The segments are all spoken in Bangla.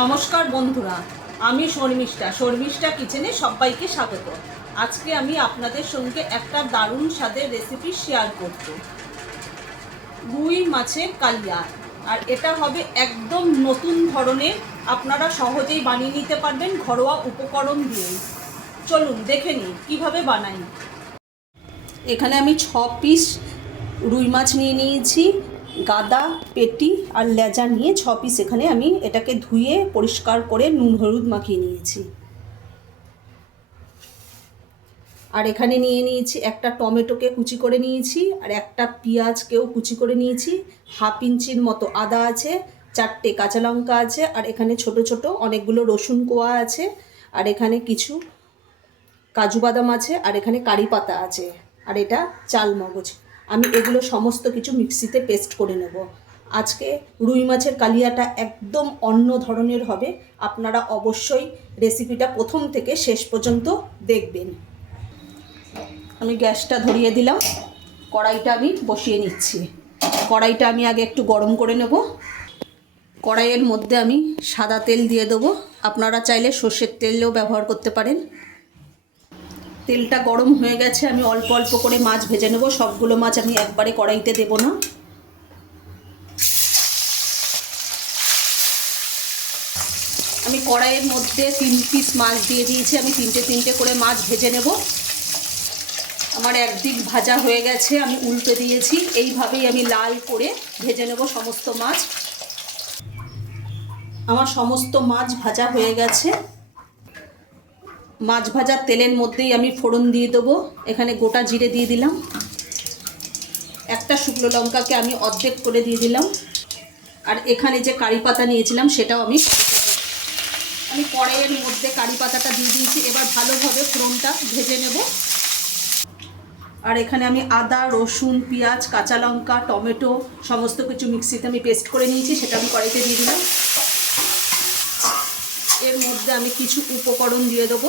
নমস্কার বন্ধুরা, আমি শর্মিষ্ঠা কিচেনে সবাইকে স্বাগত। আজকে আমি আপনাদের সঙ্গে একটা দারুণ স্বাদের রেসিপি শেয়ার করব, রুই মাছের কালিয়া। আর এটা হবে একদম নতুন ধরনের, আপনারা সহজেই বানিয়ে নিতে পারবেন ঘরোয়া উপকরণ দিয়ে। চলুন দেখে নিই কীভাবে বানাই। এখানে আমি 6 পিস রুই মাছ নিয়ে নিয়েছি। গাদা, পেটি আর লেজা নিয়ে 6 পিস এখানে আমি এটাকে ধুয়ে পরিষ্কার করে নুন হলুদ মাখিয়ে নিয়েছি। আর এখানে নিয়ে নিয়েছি একটা টমেটোকে কুচি করে নিয়েছি, আর একটা পেঁয়াজকেও কুচি করে নিয়েছি। 1/2 ইঞ্চির মতো আদা আছে, 4টে কাঁচা লঙ্কা আছে, আর এখানে ছোট ছোট অনেকগুলো রসুন কোয়া আছে, আর এখানে কিছু কাজু বাদাম আছে, আর এখানে কারি পাতা আছে, আর এটা চাল মগজ। আমি এগুলো সমস্ত কিছু মিক্সিতে পেস্ট করে নেব। আজকে রুই মাছের কালিয়াটা একদম অন্য ধরনের হবে। আপনারা অবশ্যই রেসিপিটা প্রথম থেকে শেষ পর্যন্ত দেখবেন। আমি গ্যাসটা ধরিয়ে দিলাম, কড়াইটা আমি বসিয়ে নিচ্ছি। কড়াইটা আমি আগে একটু গরম করে নেব। কড়াইয়ের মধ্যে আমি সাদা তেল দিয়ে দেবো, আপনারা চাইলে সর্ষের তেলও ব্যবহার করতে পারেন। তেলটা গরম হয়ে গেছে, আমি অল্প অল্প করে মাছ ভেজে নেব। সবগুলো মাছ আমি একবারে কড়াইতে দেব না। আমি কড়াইয়ের মধ্যে 3 পিস মাছ দিয়ে দিয়েছি। আমি তিনটে করে মাছ ভেজে নেব। আমার একদিক ভাজা হয়ে গেছে, আমি উল্টে দিয়েছি। এইভাবেই আমি লাল করে ভেজে নেব সমস্ত মাছ। আমার সমস্ত মাছ ভাজা হয়ে গেছে। মাছ ভাজার তেলের মধ্যেই আমি ফোড়ন দিয়ে দেবো। এখানে গোটা জিরে দিয়ে দিলাম, একটা শুকনো লঙ্কাকে আমি অর্ধেক করে দিয়ে দিলাম, আর এখানে যে কারি পাতা নিয়েছিলাম সেটাও আমি কড়াইয়ের মধ্যে কারি পাতাটা দিয়ে দিয়েছি। এবার ভালোভাবে ফোড়নটা ভেজে নেব। আর এখানে আমি আদা, রসুন, পেঁয়াজ, কাঁচা লঙ্কা, টমেটো সমস্ত কিছু মিক্সিতে আমি পেস্ট করে নিয়েছি, সেটা আমি কড়াইতে দিয়ে দিলাম। এর মধ্যে আমি কিছু উপকরণ দিয়ে দেবো।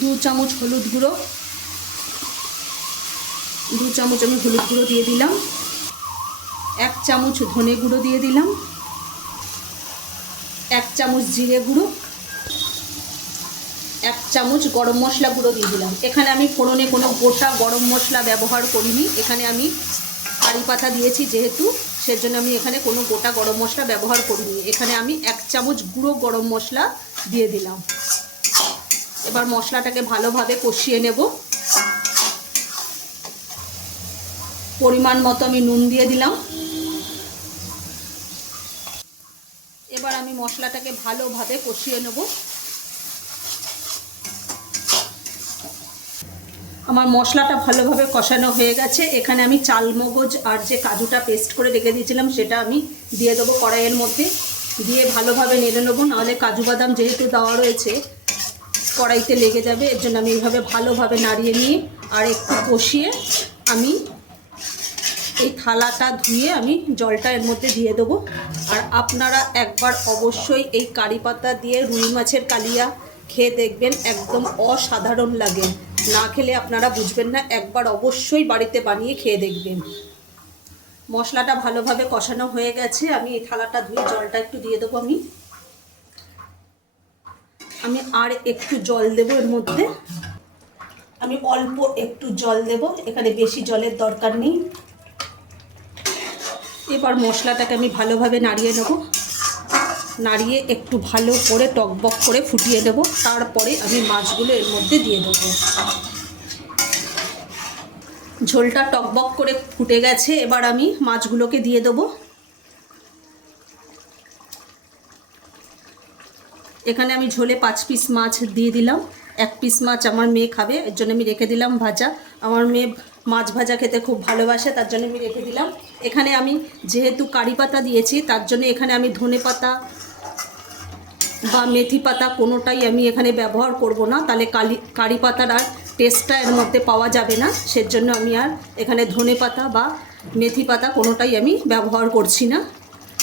2 চামচ হলুদ গুঁড়ো, 2 চামচ আমি হলুদ গুঁড়ো দিয়ে দিলাম। 1 চামচ ধনে গুঁড়ো দিয়ে দিলাম। 1 চামচ জিরে গুঁড়ো, 1 চামচ গরম মশলা গুঁড়ো দিয়ে দিলাম। এখানে আমি ফোড়নে কোনো গোটা গরম মশলা ব্যবহার করিনি। এখানে আমি কারি পাতা দিয়েছি যেহেতু, সেজন্য আমি এখানে কোনো গোটা গরম মশলা ব্যবহার করিনি। এখানে আমি 1 চামচ গুঁড়ো গরম মশলা দিয়ে দিলাম। এবার মশলাটাকে ভালোভাবে কষিয়ে নেব। পরিমাণ মতো আমি নুন দিয়ে দিলাম। এবার আমি মশলাটাকে ভালোভাবে কষিয়ে নেব। আমার মশলাটা ভালোভাবে কষানো হয়ে গেছে। এখানে আমি চাল মগজ আর যে কাজুটা পেস্ট করে রেখে দিয়েছিলাম সেটা আমি দিয়ে দেবো কড়াইয়ের মধ্যে। দিয়ে ভালোভাবে নেড়ে নেবো, নাহলে কাজু বাদাম যেহেতু দেওয়া রয়েছে কড়াইতে লেগে যাবে। এর জন্য আমি এইভাবে ভালোভাবে নাড়িয়ে নিয়ে আর একটু কষিয়ে আমি এই থালাটা ধুয়ে আমি জলটা এর মধ্যে দিয়ে দেবো। আর আপনারা একবার অবশ্যই এই কারি পাতা দিয়ে রুই মাছের কালিয়া খেয়ে দেখবেন, একদম অসাধারণ লাগে। না খেলে আপনারা বুঝবেন না, একবার অবশ্যই বাড়িতে বানিয়ে খেয়ে দেখবেন। মশলাটা ভালোভাবে কষানো হয়ে গেছে। আমি এই থালাটা ধুয়ে জলটা একটু দিয়ে দেবো। আমি আর একটু জল দেবো এর মধ্যে। আমি অল্প একটু জল দেব, এখানে বেশি জলের দরকার নেই। এবার মশলাটাকে আমি ভালোভাবে নাড়িয়ে নেব। নাড়িয়ে একটু ভালো করে টকবক করে ফুটিয়ে দেব। তারপরে আমি মাছগুলো এর মধ্যে দিয়ে দেবো। ঝোলটা টকবক করে ফুটে গেছে, এবার আমি মাছগুলোকে দিয়ে দেবো। এখানে আমি ঝোলে 5 পিস মাছ দিয়ে দিলাম। 1 পিস মাছ আমার মেয়ে খাবে, এর জন্য আমি রেখে দিলাম ভাজা। আমার মেয়ে মাছ ভাজা খেতে খুব ভালোবাসে, তার জন্য আমি রেখে দিলাম। এখানে আমি যেহেতু কারি পাতা দিয়েছি, তার জন্য এখানে আমি ধনে পাতা বা মেথি পাতা কোনোটাই আমি এখানে ব্যবহার করব না, তাহলে কারি পাতার আর টেস্টটা এর মধ্যে পাওয়া যাবে না। সেজন্য আমি আর এখানে ধনে পাতা বা মেথি পাতা কোনোটাই আমি ব্যবহার করছি না।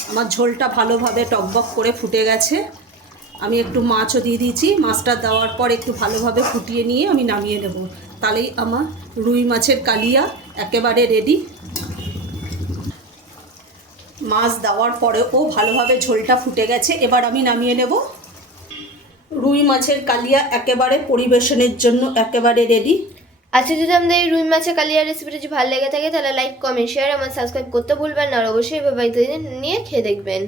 আমার ঝোলটা ভালোভাবে টকবক করে ফুটে গেছে। আমি একটু মাছও দিয়ে দিয়েছি। মাছটা দেওয়ার পর একটু ভালোভাবে ফুটিয়ে নিয়ে আমি নামিয়ে নেব। তাহলেই আমার রুই মাছের কালিয়া একেবারে রেডি। মাছ দেওয়ার পরেও ভালোভাবে ঝোলটা ফুটে গেছে। এবার আমি নামিয়ে নেব। রুই মাছের কালিয়া একেবারে পরিবেশনের জন্য একেবারে রেডি। আচ্ছা, যদি আমাদের এই রুই মাছের কালিয়া রেসিপিটা যদি ভালো লেগে থাকে তাহলে লাইক, কমেন্ট, শেয়ার এবং সাবস্ক্রাইব করতে ভুলবেন না। আর অবশ্যই বাড়িতে নিয়ে খেয়ে দেখবেন।